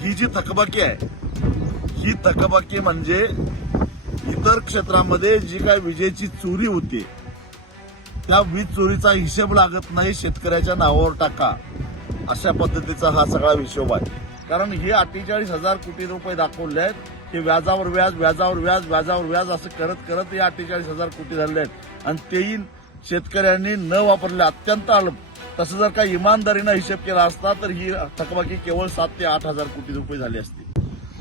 ही जी थकबाकी आहे ही थकबाकी म्हणजे इतर क्षेत्रामध्ये जी काय विजेची चोरी होती त्या वीज चोरीचा हिशेब लागत नाही, शेतकऱ्याच्या नावावर टाका, अशा पद्धतीचा हा सगळा हिशोब आहे. कारण हे 48,000 कोटी रुपये दाखवले आहेत, हे व्याजावर व्याज व्याजावर व्याज व्याजावर व्याज असं करत करत हे 48,000 कोटी झाले आहेत. आणि तेही शेतकऱ्यांनी न वापरले, अत्यंत अल्प. तसं जर का इमानदारीनं हिशेब केला असता तर ही थकबाकी केवळ 7 ते 8,000 कोटी रुपये झाली असती.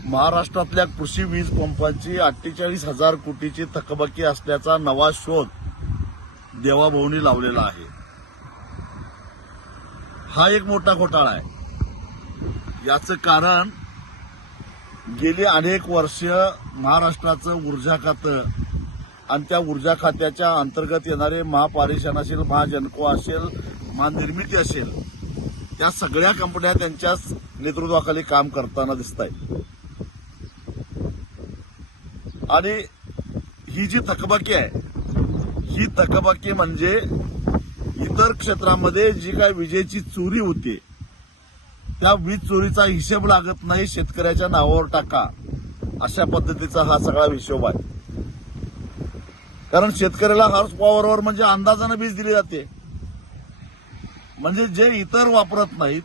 महाराष्ट्रातल्या कृषी वीज पंपांची 48,000 कोटीची थकबाकी असल्याचा नवा शोध देवाभाऊनी लावलेला आहे. हा एक मोठा घोटाळा आहे. याचं कारण गेली अनेक वर्ष महाराष्ट्राचं ऊर्जा खातं आणि त्या ऊर्जा खात्याच्या अंतर्गत येणारे महापारेषण असेल, महाजनको असेल, महानिर्मिती असेल, त्या सगळ्या कंपन्या त्यांच्याच नेतृत्वाखाली काम करताना दिसत आहेत. आणि ही जी थकबाकी आहे ही थकबाकी म्हणजे इतर क्षेत्रामध्ये जी काय विजेची चोरी होती त्या वीज चोरीचा हिशेब लागत नाही, शेतकऱ्याच्या नावावर टाका, अशा पद्धतीचा हा सगळा हिशोब आहे. कारण शेतकऱ्याला हॉर्स पॉवरवर म्हणजे अंदाजानं वीज दिली जाते. म्हणजे जे इतर वापरत नाहीत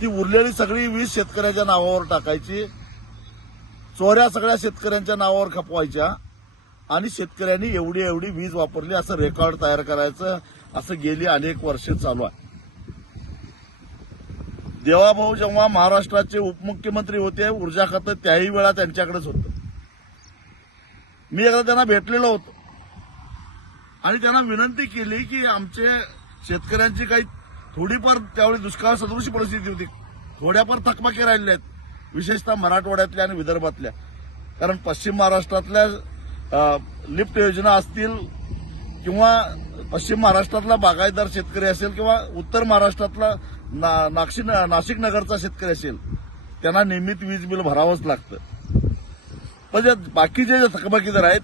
ती उरलेली सगळी वीज शेतकऱ्याच्या नावावर टाकायची, चोऱ्या सगळ्या शेतकऱ्यांच्या नावावर खपवायच्या आणि शेतकऱ्यांनी एवढी एवढी वीज वापरली असं रेकॉर्ड तयार करायचं, असं गेली अनेक वर्ष चालू आहे. देवाभाऊ जेव्हा महाराष्ट्राचे उपमुख्यमंत्री होते, ऊर्जा खातं त्याही वेळा त्यांच्याकडेच होतं. मी एकदा त्यांना भेटलेलो होतो आणि त्यांना विनंती केली की आमचे शेतकऱ्यांची काही थोडीफार त्यावेळी दुष्काळ सदृश परिस्थिती होती, थोड्याफार थकबाकी राहिल्या आहेत, विशेषतः मराठवाड्यातल्या आणि विदर्भातल्या. कारण पश्चिम महाराष्ट्रातल्या लिफ्ट योजना असतील किंवा पश्चिम महाराष्ट्रातला बागायतदार शेतकरी असेल किंवा उत्तर महाराष्ट्रातला नाशिक नगरचा शेतकरी असेल, त्यांना नियमित वीज बिल भरावंच लागतं. पण बाकीचे जे थकबाकीदार आहेत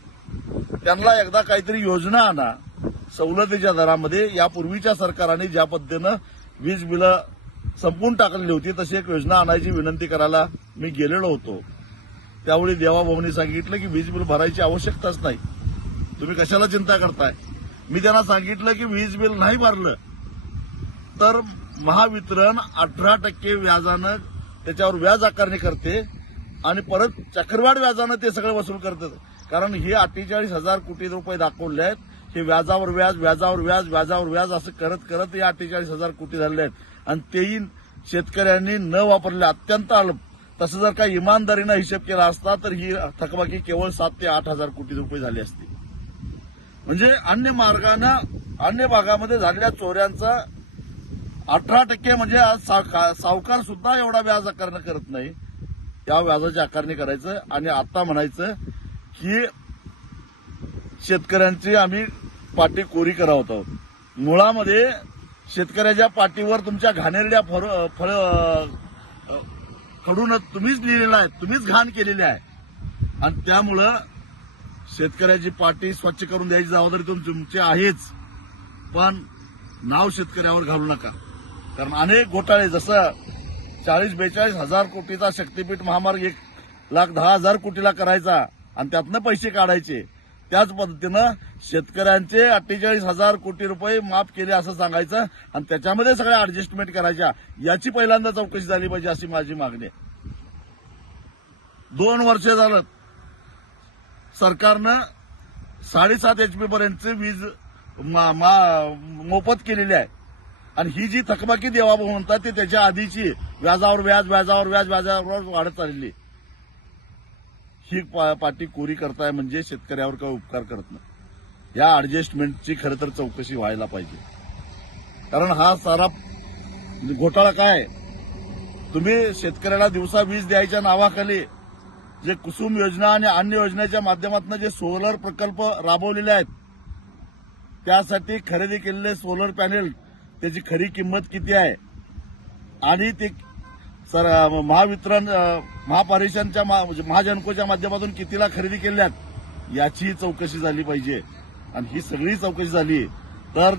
त्यांना एकदा काहीतरी योजना आणा सवलतीच्या दरामध्ये. यापूर्वीच्या सरकारने ज्या पद्धतीनं वीज बिलं संपून टाकलेली होती तशी एक योजना आणायची विनंती करायला मी गेलेलो होतो. त्यावेळी देवाभाऊनी सांगितलं की वीज बिल भरायची आवश्यकताच नाही, तुम्ही कशाला चिंता करताय. मी त्यांना सांगितलं की वीज बिल नाही भरलं तर महावितरण 18% व्याजानं त्याच्यावर व्याज आकारणी करते आणि परत चक्रवाढ व्याजानं ते सगळं वसूल करतात. कारण हे 48,000 कोटी रुपये दाखवले आहेत, हे व्याजावर व्याज व्याजावर व्याज व्याजावर व्याज असं करत करत हे 48,000 कोटी झाले आहेत. आणि तेही शेतकऱ्यांनी न वापरले, अत्यंत अल्प. तसं जर का इमानदारीनं हिशेब केला असता तर ही थकबाकी केवळ 7 ते 8,000 कोटी रुपये झाली असती. म्हणजे अन्य मार्गानं अन्य भागामध्ये झालेल्या चोऱ्यांचा 18% म्हणजे आज सावकार सुद्धा एवढा व्याज आकारणी करत नाही, या व्याजाची आकारणी करायचं आणि आता म्हणायचं की शेतकऱ्यांची आम्ही पाटी कोरी करत आहोत. मुळामध्ये शेतकऱ्याच्या पाठीवर तुमच्या घाणेरड्या खडून तुम्हीच लिहिलेलं आहे, तुम्हीच घाण केलेली आहे. आणि त्यामुळं शेतकऱ्याची पाटी स्वच्छ करून द्यायची जबाबदारी तुमची आहेच, पण नाव शेतकऱ्यावर घालू नका. कारण अनेक घोटाळे, जसं 40-42 हजार कोटीचा शक्तीपीठ महामार्ग 1,10,000 कोटीला करायचा आणि त्यातनं पैसे काढायचे, त्याच पद्धतीनं शेतकऱ्यांचे 48,000 कोटी रुपये माफ केले असं सांगायचं आणि त्याच्यामध्ये सगळ्या ऍडजस्टमेंट करायच्या. याची पहिल्यांदा चौकशी झाली पाहिजे अशी माझी मागणी आहे. 2 वर्ष झालं सरकारनं 7.5 HP पर्यंतची वीज मोफत केलेली आहे आणि ही जी थकबाकी देवाभाऊ म्हणतात ते त्याच्या आधीची व्याजावर व्याज व्याजावर व्याज व्याजावर वाढत चाललेली. ही पाटी कोरी करताय म्हणजे शेतकऱ्यावर काही उपकार करत नाही. या ऍडजस्टमेंटची खरं तर चौकशी व्हायला पाहिजे. कारण हा सारा घोटाळा काय, तुम्ही शेतकऱ्याला दिवसा वीज द्यायच्या नावाखाली जे कुसुम योजना आणि अन्य योजनेच्या माध्यमातून जे सोलर प्रकल्प राबवलेले आहेत, त्यासाठी खरेदी केलेले सोलर पॅनेल त्याची खरी किंमत किती आहे आणि ते महावितरण महापारेषणच्या महाजनकोच्या माध्यमातून कितीला खरेदी केल्यात याची चौकशी झाली पाहिजे. आणि ही सगळी चौकशी झाली तर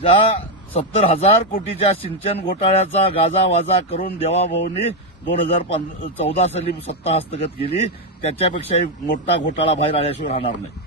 ज्या 70,000 कोटीच्या सिंचन घोटाळ्याचा गाजावाजा करून देवाभाऊंनी 2014 साली सत्ता हस्तगत केली त्याच्यापेक्षाही मोठा घोटाळा बाहेर आल्याशिवाय राहणार नाही.